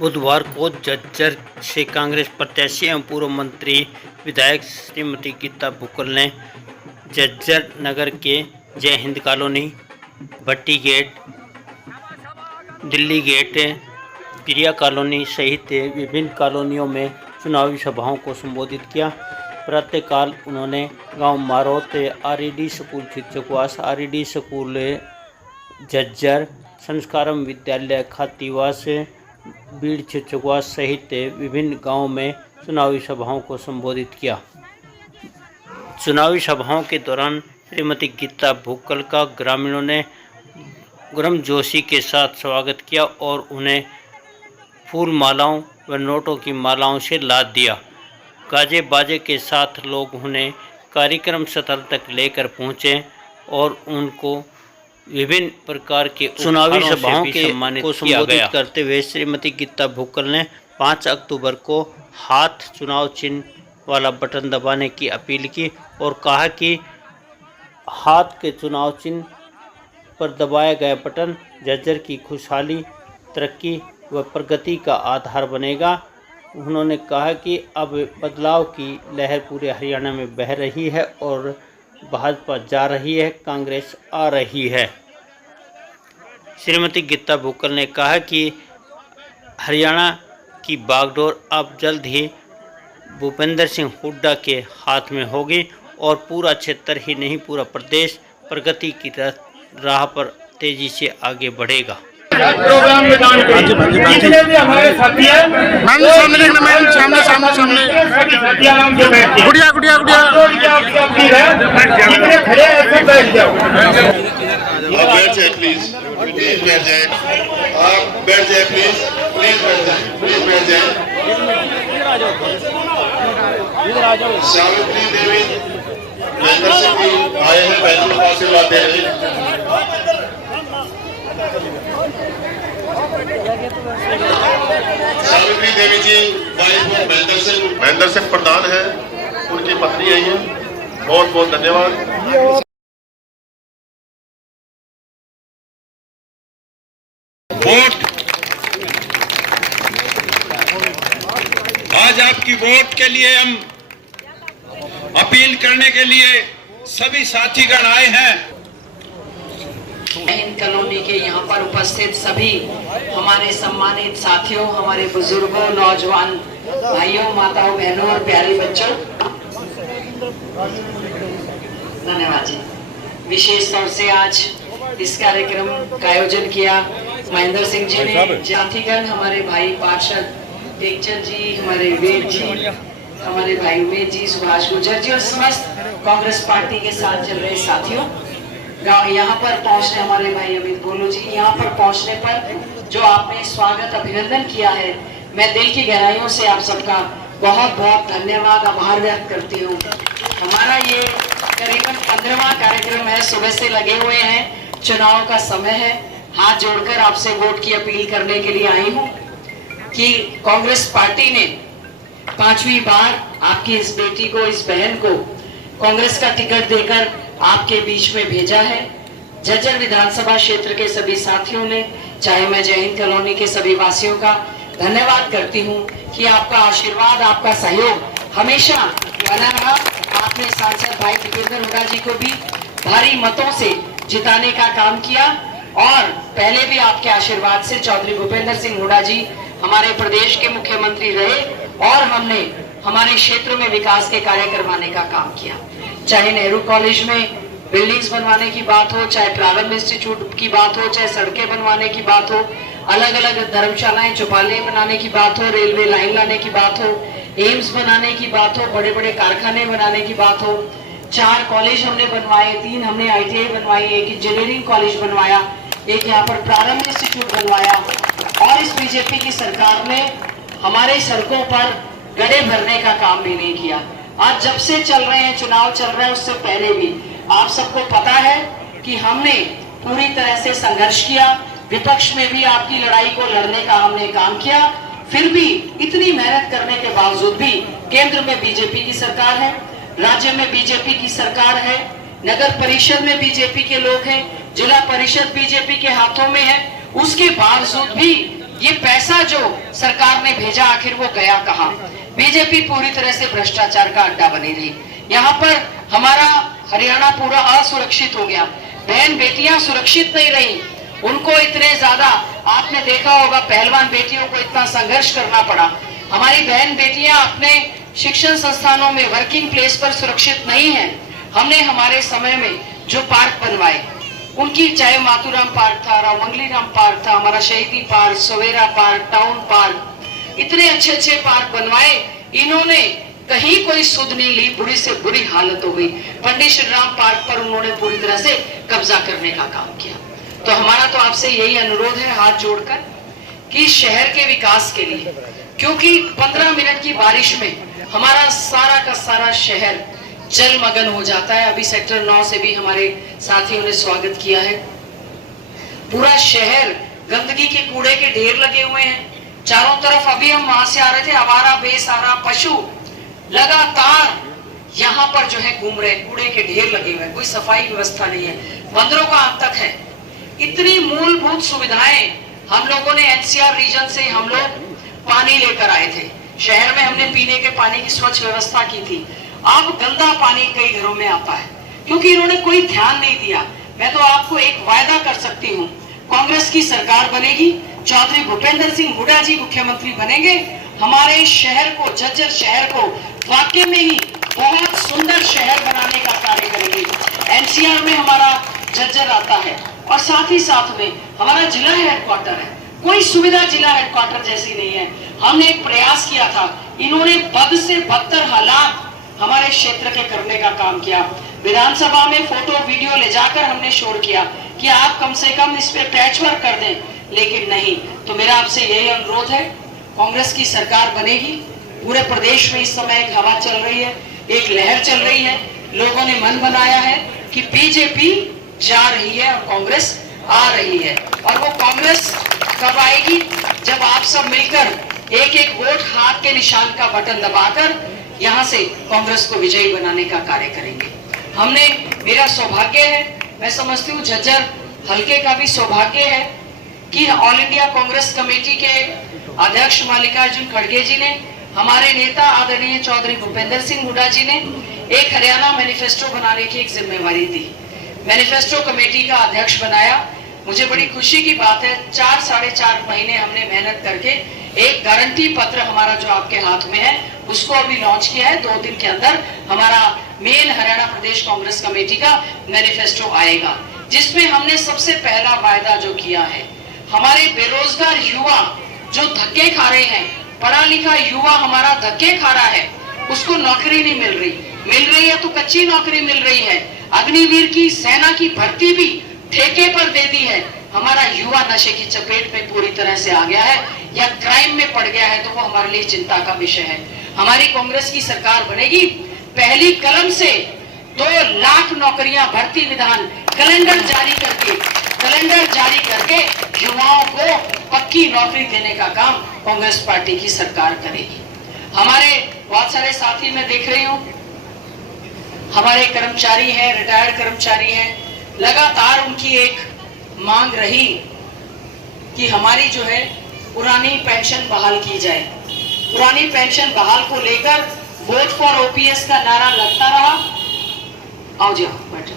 बुधवार को झज्जर से कांग्रेस प्रत्याशी एवं पूर्व मंत्री विधायक श्रीमती गीता बुक्कल ने झज्जर नगर के जय हिंद कॉलोनी, भट्टी गेट, दिल्ली गेट, प्रिया कॉलोनी सहित विभिन्न कॉलोनियों में चुनावी सभाओं को संबोधित किया। प्रातःकाल उन्होंने गांव Marot, RED school Chitrakwas, RED school Jhajjar, Sanskaram Vidyalaya Khatiwas, Bir चित्रकवास सहित विभिन्न गांवों में चुनावी सभाओं को संबोधित किया। चुनावी सभाओं के दौरान श्रीमती गीता बुक्कल का ग्रामीणों ने गर्मजोशी के साथ स्वागत किया और उन्हें फूल मालाओं व नोटों की मालाओं से लाद दिया। गाजे बाजे के साथ लोग उन्हें कार्यक्रम स्थल तक लेकर पहुंचे और उनको विभिन्न प्रकार के चुनावी सभाओं के को संबोधित करते हुए श्रीमती गीता बुक्कल ने 5 अक्टूबर को हाथ चुनाव चिन्ह वाला बटन दबाने की अपील की और कहा कि हाथ के चुनाव चिन्ह पर दबाया गया बटन झज्जर की खुशहाली, तरक्की व प्रगति का आधार बनेगा। उन्होंने कहा कि अब बदलाव की लहर पूरे हरियाणा में बह रही है और भाजपा जा रही है, कांग्रेस आ रही है। श्रीमती गीता बुक्कल ने कहा कि हरियाणा की बागडोर अब जल्द ही भूपेंद्र सिंह हुड्डा के हाथ में होगी और पूरा क्षेत्र ही नहीं पूरा प्रदेश प्रगति की राह पर तेजी से आगे बढ़ेगा। प्रोग्राम में जितने भी हमारे साथी हैं, सामने देखना, मैम सामने सामने सामने गुड़िया गुड़िया गुड़िया जितने खड़े हैं ऐसे बैठ जाओ। आप बैठ जाए प्लीज, प्लीज बैठ जाए, आप बैठ जाए प्लीज, प्लीज बैठ जाए, प्लीज बैठ जाए। सावित्री देवी महेंद्र सिंह जी आए हैं, बैठने का आशीर्वाद दे रहे हैं। सावित्री देवी जी वाइफ महेंद्र सिंह प्रधान है, उनकी पत्नी आई है। बहुत बहुत धन्यवाद। वोट, आज आपकी वोट के लिए हम अपील करने के लिए सभी साथीगण आए हैं। हिंद कॉलोनी के यहाँ पर उपस्थित सभी हमारे सम्मानित साथियों, हमारे बुजुर्गों, नौजवान भाइयों, माताओं, बहनों और प्यारे बच्चों, धन्यवाद जी। विशेष तौर से आज इस कार्यक्रम का आयोजन किया महेंद्र सिंह जी ने, साथीगण, हमारे भाई पार्षद टेकचंद जी, हमारे वेद जी, हमारे भाई उमेद जी, सुभाष गुर्जर जी और समस्त कांग्रेस पार्टी के साथ चल रहे साथियों, यहाँ पर पहुंचने हमारे भाई अमित बोलू जी, यहाँ पर पहुंचने पर जो आपने स्वागत अभिनंदन किया है, मैं दिल की गहराइयों से आप सबका बहुत बहुत धन्यवाद, आभार व्यक्त करती हूँ। हमारा ये करीबन 15वां कार्यक्रम है, सुबह से लगे हुए हैं, चुनाव का समय है। हाथ जोड़कर आपसे वोट की अपील करने के लिए आई हूँ कि कांग्रेस पार्टी ने 5वीं बार आपकी इस बेटी को, इस बहन को कांग्रेस का टिकट देकर आपके बीच में भेजा है। झज्जर विधानसभा क्षेत्र के सभी साथियों ने, चाहे मैं जय हिंद कॉलोनी के सभी वासियों का धन्यवाद करती हूं कि आपका आशीर्वाद, आपका सहयोग हमेशा बना रहा। आपने सांसद भाई भूपेंद्र हुड्डा जी को भी भारी मतों से जिताने का काम किया और पहले भी आपके आशीर्वाद से चौधरी भूपेंद्र सिंह हुड्डा जी हमारे प्रदेश के मुख्यमंत्री रहे और हमने हमारे क्षेत्र में विकास के कार्य करवाने का काम किया। चाहे नेहरू कॉलेज में बिल्डिंग्स बनवाने की बात हो, चाहे प्रारंभ इंस्टीट्यूट की बात हो, चाहे सड़कें बनवाने की बात हो, अलग अलग धर्मशालाएं, चौपालें बनाने की बात हो, रेलवे लाइन लाने की बात हो, एम्स बनाने की बात हो, बड़े बड़े कारखाने बनाने की बात हो। 4 कॉलेज हमने बनवाए, 3 हमने ITI बनवाई, 1 इंजीनियरिंग कॉलेज बनवाया, 1 यहाँ पर प्रारंभ इंस्टीट्यूट बनवाया। और इस बीजेपी की सरकार ने हमारे सड़कों पर गड्ढे भरने का काम भी नहीं किया। आज जब से चल रहे हैं, चुनाव चल रहे हैं, उससे पहले भी आप सबको पता है कि हमने पूरी तरह से संघर्ष किया, विपक्ष में भी आपकी लड़ाई को लड़ने का हमने काम किया। फिर भी इतनी मेहनत करने के बावजूद भी केंद्र में बीजेपी की सरकार है, राज्य में बीजेपी की सरकार है, नगर परिषद में बीजेपी के लोग हैं, जिला परिषद बीजेपी के हाथों में है, उसके बावजूद भी ये पैसा जो सरकार ने भेजा आखिर वो गया कहाँ? बीजेपी पूरी तरह से भ्रष्टाचार का अड्डा बनी रही। यहाँ पर हमारा हरियाणा पूरा असुरक्षित हो गया। बहन बेटियां सुरक्षित नहीं रही। उनको इतने ज्यादा, आपने देखा होगा, पहलवान बेटियों को इतना संघर्ष करना पड़ा। हमारी बहन बेटियां अपने शिक्षण संस्थानों में, वर्किंग प्लेस पर सुरक्षित नहीं है। हमने हमारे समय में जो पार्क बनवाए, उनकी, चाहे मातूराम पार्क था, रामंगली राम पार्क था, हमारा शहीदी पार्क, सवेरा पार्क, टाउन पार्क, इतने अच्छे अच्छे पार्क बनवाए, इन्होंने कहीं कोई सुध नहीं ली। बुरी से बुरी हालत हो गई। पंडित श्री राम पार्क पर उन्होंने पूरी तरह से कब्जा करने का काम किया। तो हमारा तो आपसे यही अनुरोध है हाथ जोड़कर कि शहर के विकास के लिए, क्योंकि 15 मिनट की बारिश में हमारा सारा का सारा शहर जलमग्न हो जाता है। अभी सेक्टर 9 से भी हमारे साथियों ने स्वागत किया है। पूरा शहर गंदगी के कूड़े के ढेर लगे हुए हैं चारों तरफ। अभी हम वहां से आ रहे थे, आवारा बेसहारा पशु लगातार यहाँ पर जो है घूम रहे, कूड़े के ढेर लगे हुए हैं, कोई सफाई व्यवस्था नहीं है, बंदरों का आतंक है। इतनी मूलभूत सुविधाएं हम लोगों ने एनसीआर रीजन से हम लोग पानी लेकर आए थे। शहर में हमने पीने के पानी की स्वच्छ व्यवस्था की थी। अब गंदा पानी कई घरों में आता है क्योंकि इन्होंने कोई ध्यान नहीं दिया। मैं तो आपको एक वायदा कर सकती हूँ, कांग्रेस की सरकार बनेगी, चौधरी भूपेंद्र सिंह हुड्डा जी मुख्यमंत्री बनेंगे, हमारे शहर को, झज्जर शहर को वाकई में ही बहुत सुंदर शहर बनाने का कार्य करेंगे। एनसीआर में हमारा झज्जर आता है और साथ ही साथ में हमारा जिला हेडक्वार्टर है। कोई सुविधा जिला हेडक्वार्टर जैसी नहीं है। हमने एक प्रयास किया था, इन्होंने बद से बदतर हालात हमारे क्षेत्र के करने का काम किया। विधानसभा में फोटो वीडियो ले जाकर हमने शोर किया कि आप कम से कम इस पे पैच वर्क कर दें, लेकिन नहीं। तो मेरा आपसे यही अनुरोध है, कांग्रेस की सरकार बनेगी। पूरे प्रदेश में इस समय एक हवा चल रही है, एक लहर चल रही है। लोगों ने मन बनाया है कि बीजेपी जा रही है और कांग्रेस आ रही है। और वो कांग्रेस कब आएगी? जब आप सब मिलकर एक एक वोट हाथ के निशान का बटन दबाकर यहाँ से कांग्रेस को विजयी बनाने का कार्य करेंगे। हमने, मेरा सौभाग्य है, मैं समझती हूँ झज्जर हल्के का भी सौभाग्य है कि ऑल इंडिया कांग्रेस कमेटी के अध्यक्ष मल्लिकार्जुन खड़गे जी ने, हमारे नेता आदरणीय चौधरी भूपेंद्र सिंह हुड्डा जी ने एक हरियाणा मैनिफेस्टो बनाने की एक जिम्मेवारी दी। मैनिफेस्टो कमेटी का अध्यक्ष बनाया। मुझे बड़ी खुशी की बात है, 4-4.5 महीने हमने मेहनत करके एक गारंटी पत्र हमारा जो आपके हाथ में है उसको अभी लॉन्च किया है। 2 दिन के अंदर हमारा मेन हरियाणा प्रदेश कांग्रेस कमेटी का मैनिफेस्टो आएगा, जिसमें हमने सबसे पहला वायदा जो किया है, हमारे बेरोजगार युवा जो धक्के खा रहे हैं, पढ़ा लिखा युवा हमारा धक्के खा रहा है, उसको नौकरी नहीं मिल रही है तो कच्ची नौकरी मिल रही है। अग्निवीर की, सेना की भर्ती भी ठेके पर दे दी है। हमारा युवा नशे की चपेट में पूरी तरह से आ गया है या क्राइम में पड़ गया है, तो वो हमारे लिए चिंता का विषय है। हमारी कांग्रेस की सरकार बनेगी, पहली कलम से 2 लाख नौकरियां, भर्ती विधान, कैलेंडर जारी करके युवाओं को पक्की नौकरी देने का काम कांग्रेस पार्टी की सरकार करेगी। हमारे बहुत सारे साथी मैं देख रही हूँ, हमारे कर्मचारी हैं, रिटायर्ड कर्मचारी हैं, लगातार उनकी एक मांग रही कि हमारी जो है पुरानी पेंशन बहाल की जाए। पुरानी पेंशन बहाल को लेकर वोट फॉर ओपीएस का नारा लगता रहा। आओ जाओ बैठो।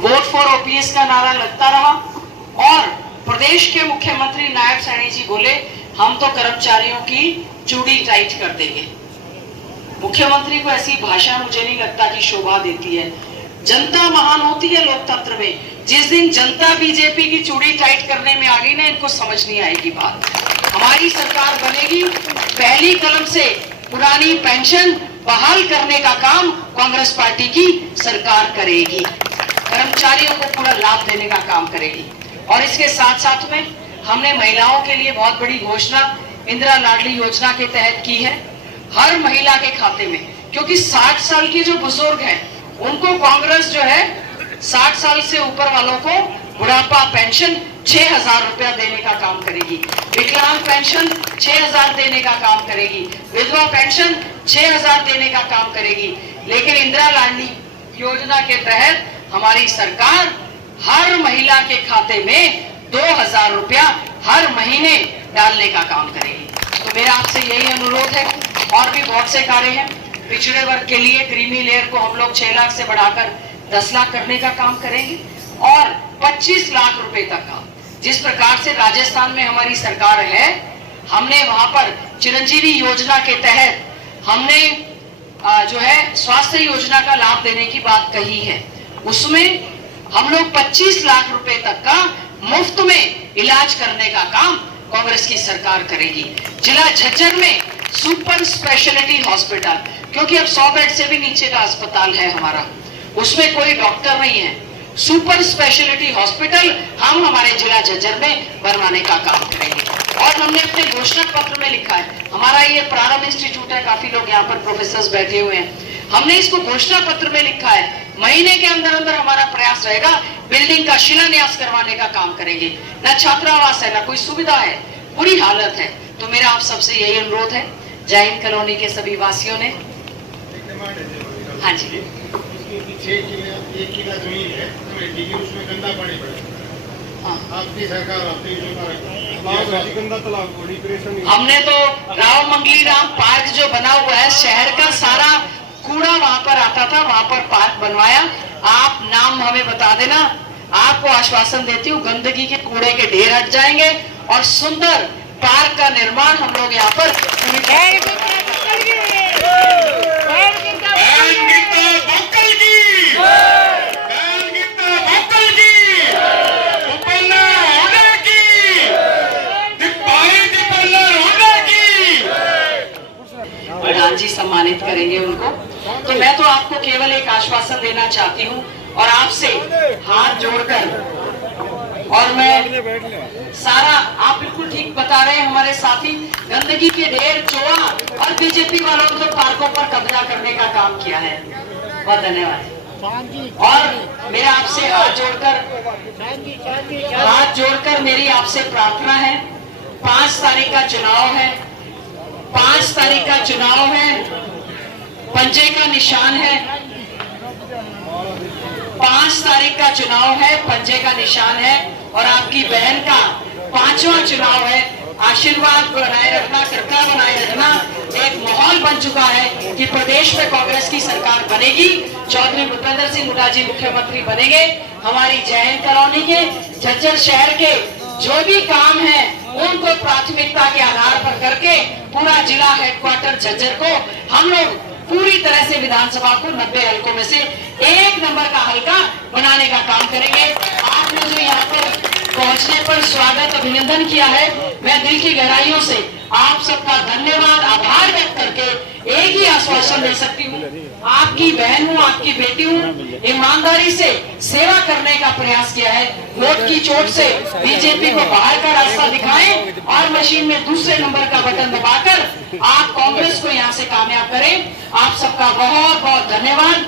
वोट फॉर ओपीएस का नारा लगता रहा और प्रदेश के मुख्यमंत्री नायब सैनी जी बोले हम तो कर्मचारियों की चूड़ी टाइट कर देंगे। मुख्यमंत्री को ऐसी भाषा मुझे नहीं लगता कि शोभा देती है। जनता महान होती है लोकतंत्र में। जिस दिन जनता बीजेपी की चूड़ी टाइट करने में आ गई ना, इनको समझ नहीं आएगी बात। हमारी सरकार बनेगी, पहली कलम से पुरानी पेंशन बहाल करने का काम कांग्रेस पार्टी की सरकार करेगी, कर्मचारियों को पूरा लाभ देने का काम करेगी। और इसके साथ साथ में हमने महिलाओं के लिए बहुत बड़ी घोषणा इंदिरा लाडली योजना के तहत की है। हर महिला के खाते में, क्योंकि 60 साल के जो बुजुर्ग हैं उनको कांग्रेस जो है 60 साल से ऊपर वालों को बुढ़ापा पेंशन 6,000 रुपया देने का काम करेगी, विकलांग पेंशन 6,000 देने का काम करेगी, विधवा पेंशन 6,000 देने का काम करेगी। लेकिन इंदिरा लाडली योजना के तहत हमारी सरकार हर महिला के खाते में 2,000 रुपया हर महीने डालने का काम करेगी। तो मेरा आपसे यही अनुरोध है। और भी बहुत से कार्य हैं। पिछड़े वर्ग के लिए क्रीमी लेयर को हम लोग 6 लाख से बढ़ाकर 10 लाख करने का काम करेंगे और 25 लाख रुपए तक का, जिस प्रकार से राजस्थान में हमारी सरकार है, हमने वहां पर चिरंजीवी योजना के तहत हमने जो है स्वास्थ्य योजना का लाभ देने की बात कही है। उसमें हम लोग 25 लाख रुपए तक का मुफ्त में इलाज करने का काम कांग्रेस की सरकार करेगी। जिला झज्जर में सुपर स्पेशलिटी हॉस्पिटल, क्योंकि अब 100 बेड से भी नीचे का अस्पताल है हमारा, उसमें कोई डॉक्टर नहीं है। सुपर स्पेशलिटी हॉस्पिटल हम हमारे जिला झज्जर में बनवाने का काम करेंगे। और हमने अपने घोषणा पत्र में लिखा है, हमारा ये प्रारंभ इंस्टीट्यूट है, काफी लोग यहाँ पर प्रोफेसर बैठे हुए हैं, हमने इसको घोषणा पत्र में लिखा है, महीने के अंदर अंदर हमारा प्रयास रहेगा, बिल्डिंग का शिलान्यास करवाने का काम करेंगे। न छात्रावास है, न कोई सुविधा है, बुरी हालत है। तो मेरा आप सबसे यही अनुरोध है, जय हिंद कॉलोनी के सभी वासियों ने। हाँ जी, 1 किला जमीन है उसमें गंदा पानी पड़ेगा। आपकी सरकार हमने तो राव मंगली राम पार्क जो बना हुआ है, शहर का सारा कूड़ा वहां पर आता था, वहां पर पार्क बनवाया। आप नाम हमें बता देना, आपको आश्वासन देती हूँ, गंदगी के कूड़े के ढेर हट जाएंगे और सुंदर पार्क का निर्माण हम लोग यहाँ पर प्रधान जी सम्मानित करेंगे उनको। तो मैं तो आपको केवल एक आश्वासन देना चाहती हूँ और आपसे हाथ जोड़कर, और मैं सारा, आप बिल्कुल ठीक बता रहे हैं हमारे साथी, गंदगी के ढेर, चोआ और बीजेपी वालों ने तो पार्कों पर कब्जा करने का काम किया है। बहुत धन्यवाद। और मेरा आपसे हाथ जोड़कर मेरी आपसे प्रार्थना है, 5 तारीख का चुनाव है, 5 तारीख का चुनाव है, पंजे का निशान है, 5 तारीख का चुनाव है, पंजे का निशान है और आपकी बहन का 5वां चुनाव है। आशीर्वाद बनाए रखना, कृपा बनाए रखना। एक माहौल बन चुका है कि प्रदेश में कांग्रेस की सरकार बनेगी, चौधरी भूपेंद्र सिंह हुड्डा जी मुख्यमंत्री बनेंगे। हमारी जय हिंद कॉलोनी के, झज्जर शहर के जो भी काम है उनको प्राथमिकता के आधार पर करके पूरा जिला हेडक्वार्टर झज्जर को हम लोग पूरी तरह से विधानसभा को 90 हल्कों में से 1 नंबर का हल्का बनाने का काम करेंगे। आपने जो यहाँ पर पहुंचने पर स्वागत, अभिनंदन किया है, मैं दिल की गहराइयों से आप सबका धन्यवाद, आभार व्यक्त करके एक ही आश्वासन दे सकती हूँ, आपकी बहन हूँ, आपकी बेटी हूँ, ईमानदारी से सेवा करने का प्रयास किया है। वोट की चोट से बीजेपी को बाहर का रास्ता दिखाएं और मशीन में दूसरे नंबर का बटन दबाकर आप कांग्रेस को यहाँ से कामयाब करें। आप सबका बहुत बहुत धन्यवाद।